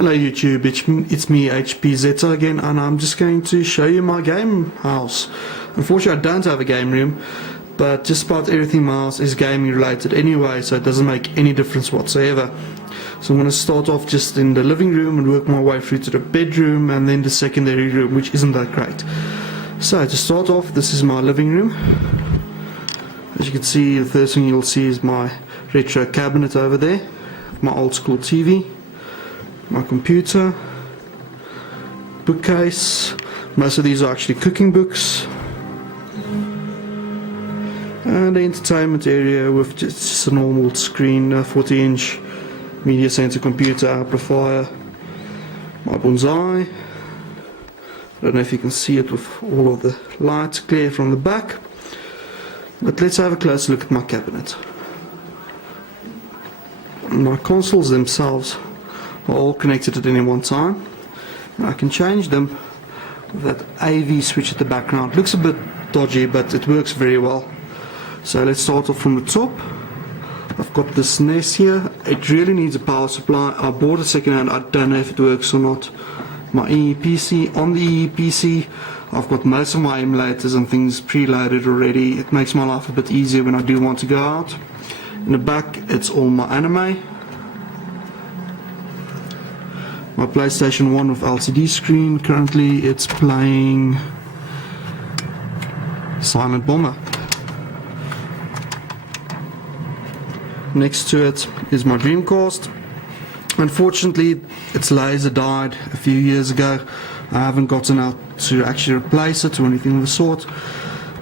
Hello YouTube, it's me HP Zeta again, and I'm just going to show you my game house. Unfortunately I don't have a game room, but just about everything in my house is gaming related anyway, so it doesn't make any difference whatsoever. So I'm going to start off just in the living room and work my way through to the bedroom and then the secondary room, which isn't that great. So to start off, this is my living room. As you can see, the first thing you'll see is my retro cabinet over there, my old school TV, my computer, bookcase. Most of these are actually cooking books, and the entertainment area with just a normal screen, 40-inch media center computer, amplifier, my bonsai. I don't know if you can see it with all of the lights clear from the back, but let's have a closer look at my cabinet. My consoles themselves are all connected at any one time, and I can change them with that AV switch at the background. It looks a bit dodgy, but it works very well. So let's start off from the top. I've got this NES here. It really needs a power supply. I bought it secondhand. I don't know if it works or not. My EEPC. On the EEPC I've got most of my emulators and things preloaded already. It makes my life a bit easier when I do want to go out. In the back it's all my anime. My PlayStation 1 with LCD screen. Currently it's playing Silent Bomber. Next to it is my Dreamcast. Unfortunately its laser died a few years ago. I haven't gotten out to actually replace it or anything of the sort,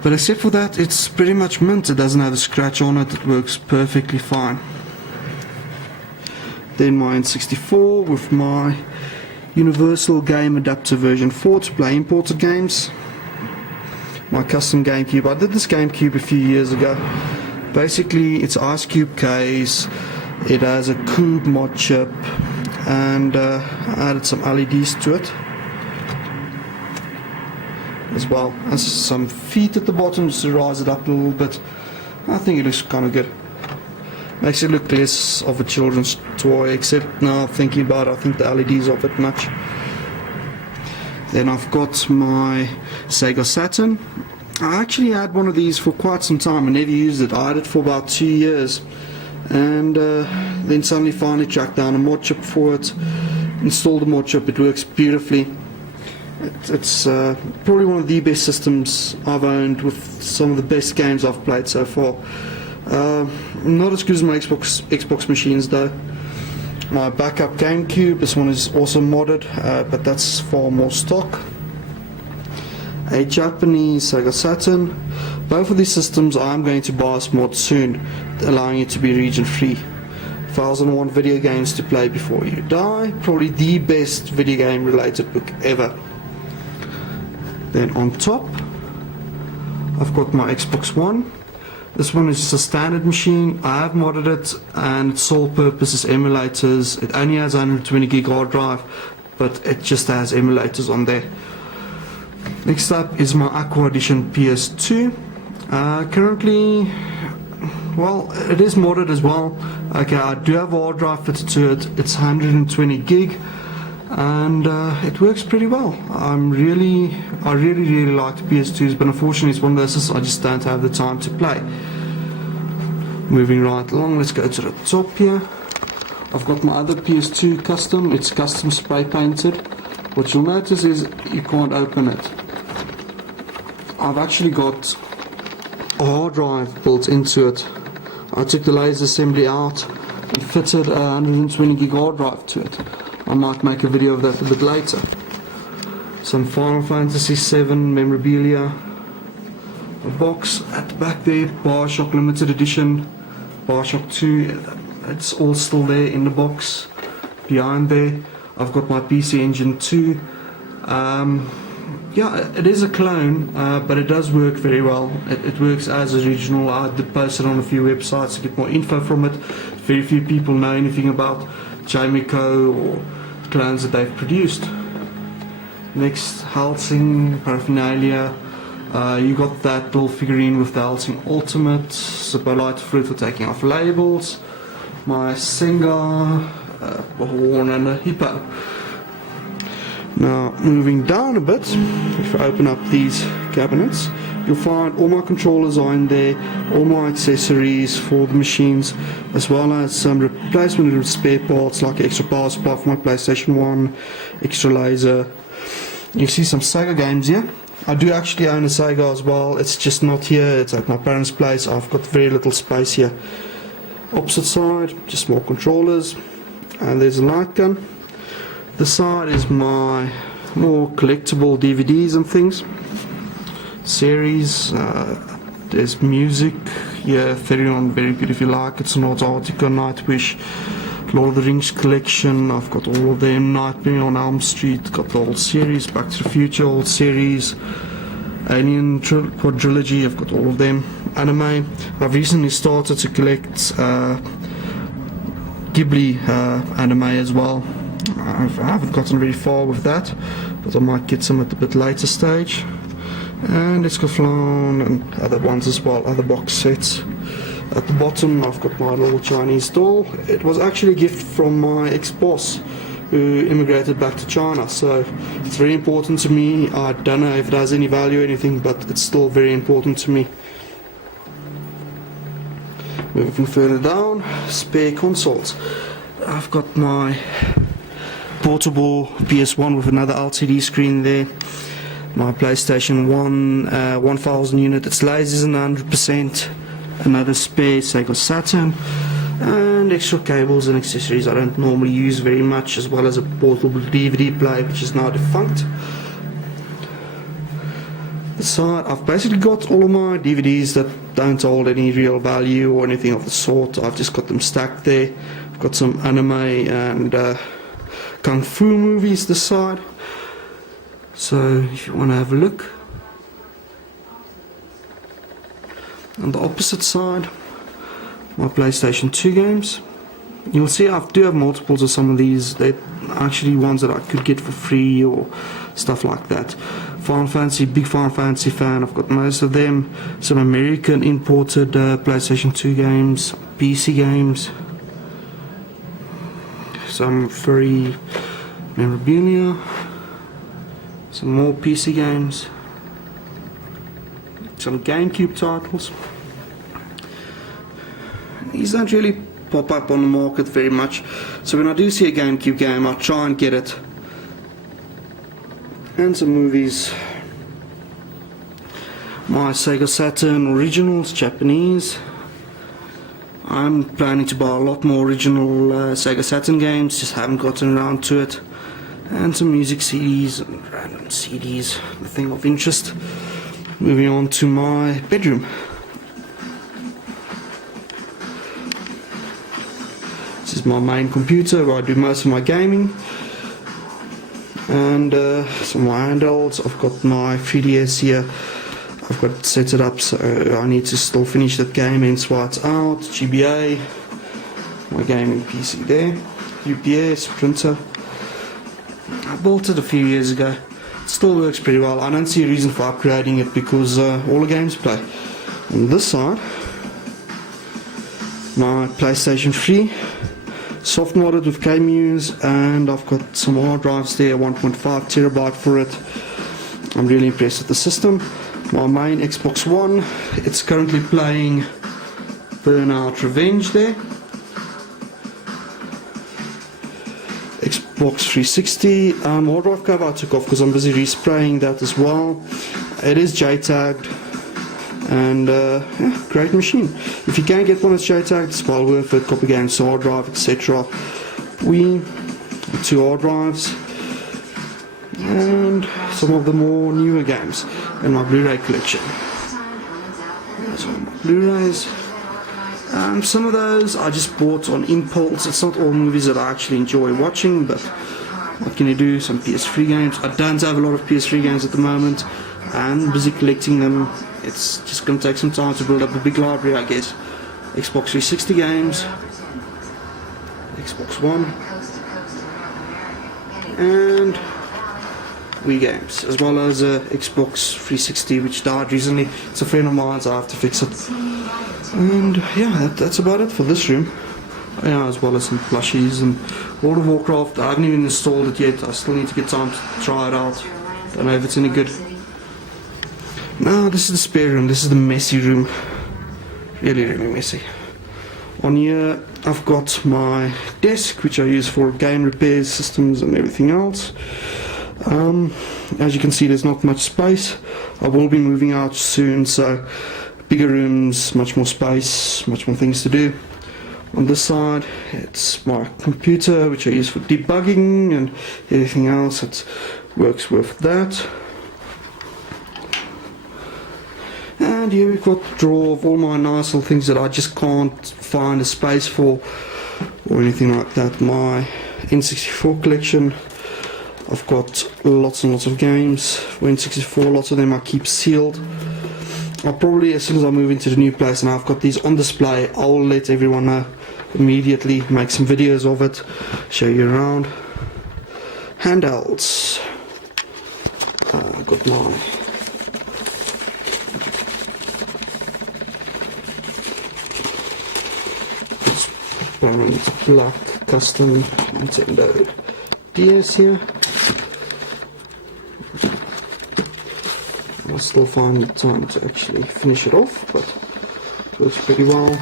but except for that it's pretty much mint. It doesn't have a scratch on it. It works perfectly fine. Then my N64 with my Universal Game Adapter version 4 to play imported games. My custom GameCube. I did this GameCube a few years ago. Basically it's Ice Cube case, it has a Cube mod chip, and I added some LEDs to it as well. Has some feet at the bottom just to rise it up a little bit. I think it looks kind of good. Makes it look less of a children's toy, except now thinking about it, I think the LEDs are a bit much. Then I've got my Sega Saturn. I actually had one of these for quite some time. I never used it. I had it for about 2 years, and then suddenly finally tracked down a mod chip for it, installed a mod chip. It works beautifully. It's probably one of the best systems I've owned, with some of the best games I've played so far. Not as good as my Xbox machines though. My backup GameCube, this one is also modded, but that's far more stock. A Japanese Sega Saturn. Both of these systems I'm going to buy as mods soon, allowing it to be region free. 1001 video games to play before you die. Probably the best video game related book ever. Then on top I've got my Xbox One. This one is just a standard machine. I have modded it, and its sole purpose is emulators. It only has 120 gig hard drive, but it just has emulators on there. Next up is my Aqua Edition PS2. Currently, well, it is modded as well. Okay, I do have a hard drive fitted to it. It's 120 gig, and it works pretty well. I really like the PS2s, but unfortunately it's one of those I just don't have the time to play. Moving right along, let's go to the top here. I've got my other PS2 custom. It's custom spray painted. What you'll notice is you can't open it. I've actually got a hard drive built into it. I took the laser assembly out and fitted a 120 gig hard drive to it. I might make a video of that a bit later. Some Final Fantasy VII memorabilia. A box at the back there, Bioshock Limited Edition, Bioshock 2, it's all still there in the box. Behind there I've got my PC Engine 2. Yeah, it is a clone, but it does work very well. It works as original. I did post it on a few websites to get more info from it. Very few people know anything about Jamiko or clones that they've produced. Next, Helsing paraphernalia. You got that little figurine with the Helsing Ultimate, Zippo lighter fruit for taking off labels. My Senga a horn and a hippo. Now moving down a bit, if I open up these cabinets, you'll find all my controllers are in there, all my accessories for the machines, as well as some replacement spare parts like extra power supply for my PlayStation 1, extra laser. You see some Sega games here. I do actually own a Sega as well, it's just not here, it's at my parents' place. I've got very little space here. Opposite side, just more controllers, and there's a light gun. This side is my more collectible DVDs and things. Series, there's music, yeah, Therion, very good if you like, it's an Antarctica, Nightwish, Lord of the Rings collection, I've got all of them, Nightmare on Elm Street, got the whole series, Back to the Future, old series, Alien quadrilogy, I've got all of them, anime. I've recently started to collect Ghibli anime as well. I haven't gotten very far with that, but I might get some at a bit later stage. And it's got Flown and other ones as well, other box sets. At the bottom I've got my little Chinese doll. It was actually a gift from my ex-boss who immigrated back to China, so it's very important to me. I don't know if it has any value or anything, but it's still very important to me. Moving further down, spare consoles. I've got my portable PS1 with another LCD screen there, my PlayStation 1 1000 unit, its lasers and 100%, another spare Sega Saturn, and extra cables and accessories I don't normally use very much, as well as a portable DVD player which is now defunct. This side, I've basically got all of my DVDs that don't hold any real value or anything of the sort. I've just got them stacked there. I've got some anime and Kung Fu movies this side, so if you want to have a look. On the opposite side, my PlayStation 2 games. You'll see I do have multiples of some of these. They're actually ones that I could get for free or stuff like that. Final Fantasy, big Final Fantasy fan, I've got most of them. Some American imported PlayStation 2 games, PC games, some free memorabilia, some more PC games, some GameCube titles. These don't really pop up on the market very much, so when I do see a GameCube game I try and get it. And some movies. My Sega Saturn originals, Japanese. I'm planning to buy a lot more original Sega Saturn games, just haven't gotten around to it. And some music CDs and random CDs, nothing of interest. Moving on to my bedroom. This is my main computer where I do most of my gaming. And some of my handhelds. I've got my 3DS here. I've got it set it up, so I need to still finish that game, hence why it's out. GBA, my gaming PC there, UPS, printer. I built it a few years ago. It still works pretty well. I don't see a reason for upgrading it because all the games play. On this side, my PlayStation 3, soft modded with KMUs, and I've got some hard drives there, 1.5 terabyte for it. I'm really impressed with the system. My main Xbox One, it's currently playing Burnout Revenge there. Xbox 360 hard drive cover I took off because I'm busy respraying that as well. It is J-tagged, and yeah, great machine. If you can get one that's J-tagged, it's well worth it. Copy games, hard drive, etc. We 2 hard drives, and some of the more newer games in my Blu-ray collection. Those are my Blu-rays. Some of those I just bought on impulse. It's not all movies that I actually enjoy watching, but what can you do? Some PS3 games. I don't have a lot of PS3 games at the moment. I'm busy collecting them. It's just going to take some time to build up a big library, I guess. Xbox 360 games, Xbox One, and Wii games, as well as Xbox 360, which died recently. It's a friend of mine, so I have to fix it. And yeah, that's about it for this room. as well as some plushies and World of Warcraft. I haven't even installed it yet. I still need to get time to try it out. Don't know if it's any good. Now this is the spare room. This is the messy room. Really, really messy. On here I've got my desk, which I use for game repairs, systems and everything else. As you can see, there's not much space. I will be moving out soon, so bigger rooms, much more space, much more things to do. On this side it's my computer, which I use for debugging and everything else that works with that. And here we've got a drawer of all my nice little things that I just can't find a space for or anything like that. My N64 collection. I've got lots and lots of games for N64, lots of them I keep sealed. I'll probably, as soon as I move into the new place and I've got these on display, I'll let everyone know immediately, make some videos of it, show you around. Handhelds. I've got my transparent black custom Nintendo DS here. I'll still find the time to actually finish it off, but it works pretty well.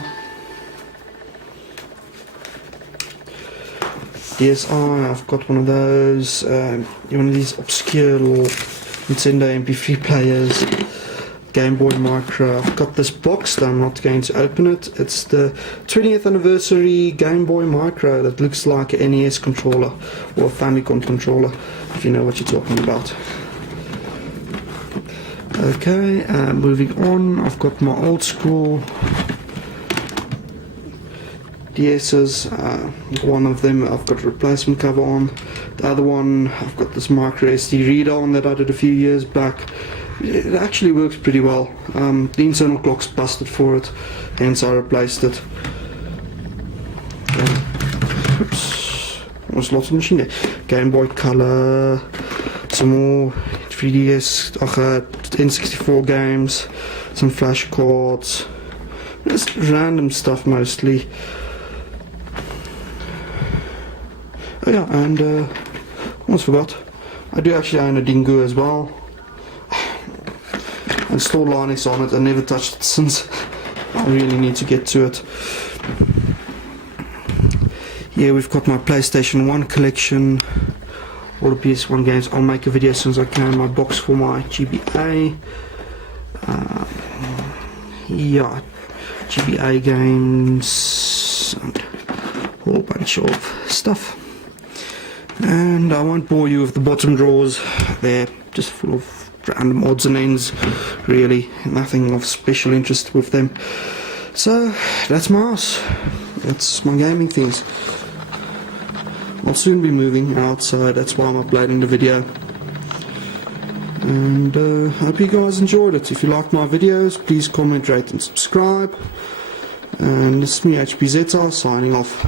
DSi, I've got one of those, one of these obscure little Nintendo MP3 players. Game Boy Micro. I've got this box that I'm not going to open it. It's the 20th anniversary Game Boy Micro that looks like an NES controller or a Famicom controller, if you know what you're talking about. Okay, moving on, I've got my old school DS's. One of them I've got a replacement cover on. The other one I've got this micro SD reader on that I did a few years back. It actually works pretty well. The internal clock's busted for it, hence I replaced it. Oops, almost lost the machine there. Game Boy Color, some more 3DS, N64 games, some flash cards, just random stuff mostly. Oh yeah, and almost forgot, I do actually own a Dingo as well. I installed Linux on it and never touched it since. I really need to get to it. Here we've got my PlayStation 1 collection, all the PS1 games. I'll make a video as soon as I can. My box for my GBA. Yeah, GBA games and a whole bunch of stuff. And I won't bore you with the bottom drawers. They're just full of random odds and ends, really. Nothing of special interest with them. So that's my house. That's my gaming things. I'll soon be moving out, so that's why I'm uploading the video. And hope you guys enjoyed it. If you liked my videos, please comment, rate and subscribe. And this is me, HPZR, signing off.